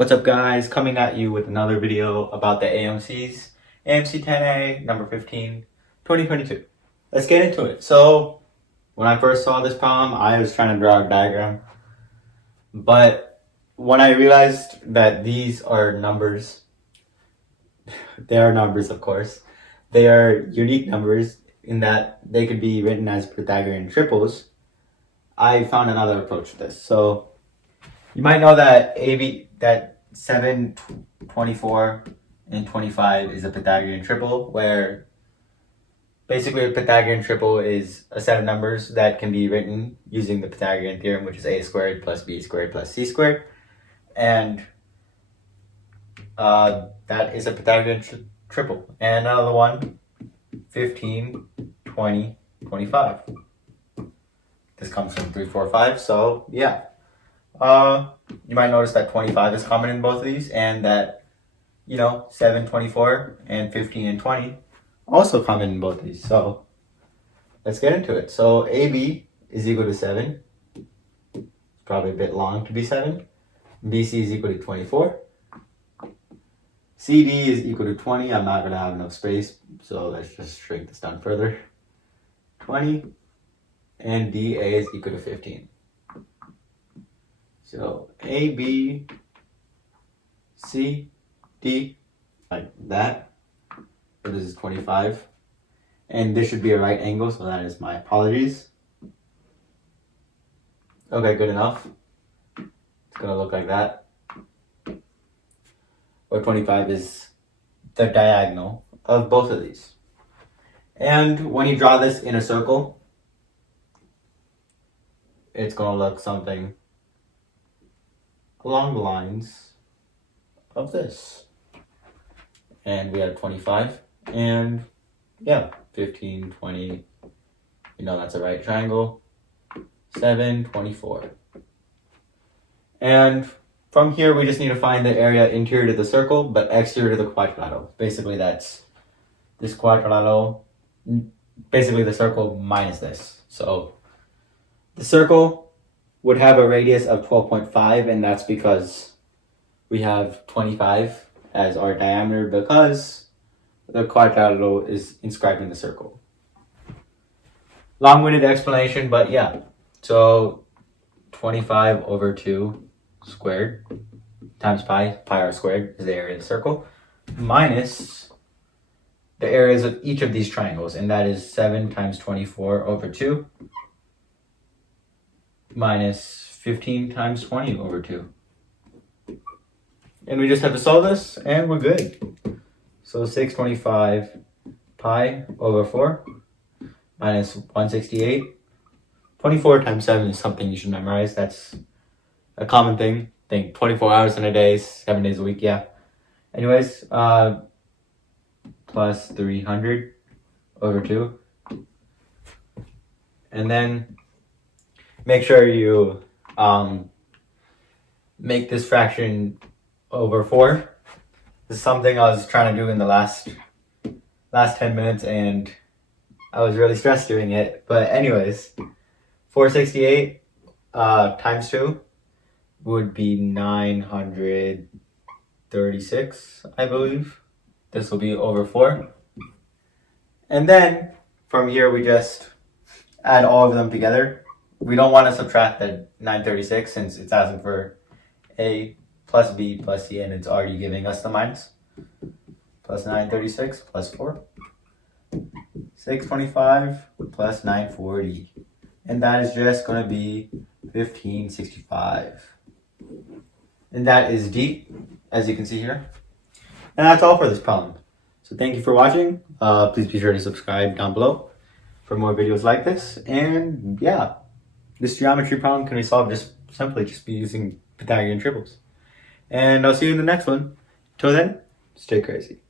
What's up guys, coming at you with another video about the AMCs, AMC 10A, number 15, 2022. Let's get into it. So, when I first saw this problem, I was trying to draw a diagram, but when I realized that these are numbers, they are numbers of course, they are unique numbers in that they could be written as Pythagorean triples, I found another approach to this. So, you might know that 7, 24, and 25 is a Pythagorean triple, where basically a Pythagorean triple is a set of numbers that can be written using the Pythagorean theorem, which is a squared plus b squared plus c squared. And that is a Pythagorean triple. And another one, 15, 20, 25. This comes from 3, 4, 5, so yeah. You might notice that 25 is common in both of these, and that, 7, 24, and 15 and 20 also common in both of these. So let's get into it. So AB is equal to 7. It's probably a bit long to be 7. BC is equal to 24. CD is equal to 20. I'm not going to have enough space, so let's just shrink this down further. 20. And DA is equal to 15. So A, B, C, D, like that. So this is 25. And this should be a right angle, so that is my apologies. Okay, good enough. It's gonna look like that. Where 25 is the diagonal of both of these. And when you draw this in a circle, it's gonna look something along the lines of this. And we have 25, and yeah, 15, 20, that's a right triangle, 7, 24. And from here, we just need to find the area interior to the circle, but exterior to the quadrilateral. Basically, that's this quadrilateral, basically the circle minus this. So the circle would have a radius of 12.5, and that's because we have 25 as our diameter because the quadrilateral is inscribed in the circle. Long-winded explanation, but yeah. So 25 over 2 squared times pi r squared is the area of the circle, minus the areas of each of these triangles, and that is 7 times 24 over 2 minus 15 times 20 over 2. And we just have to solve this, and we're good. So 625 pi over 4 minus 168. 24 times 7 is something you should memorize. That's a common thing. Think 24 hours in a day, 7 days a week, yeah. Anyways, plus 300 over 2. And then make sure you make this fraction over 4. This is something I was trying to do in the last 10 minutes, and I was really stressed doing it. But anyways, 468 times 2 would be 936, I believe. This will be over 4. And then from here, we just add all of them together. We don't want to subtract the 936 since it's asking for A plus B plus C, and it's already giving us the minus. Plus 936 plus 4. 625 plus 940. And that is just going to be 1565. And that is D, as you can see here. And that's all for this problem. So thank you for watching. Please be sure to subscribe down below for more videos like this. And yeah. This geometry problem can be solved simply by using Pythagorean triples. And I'll see you in the next one. Till then, stay crazy.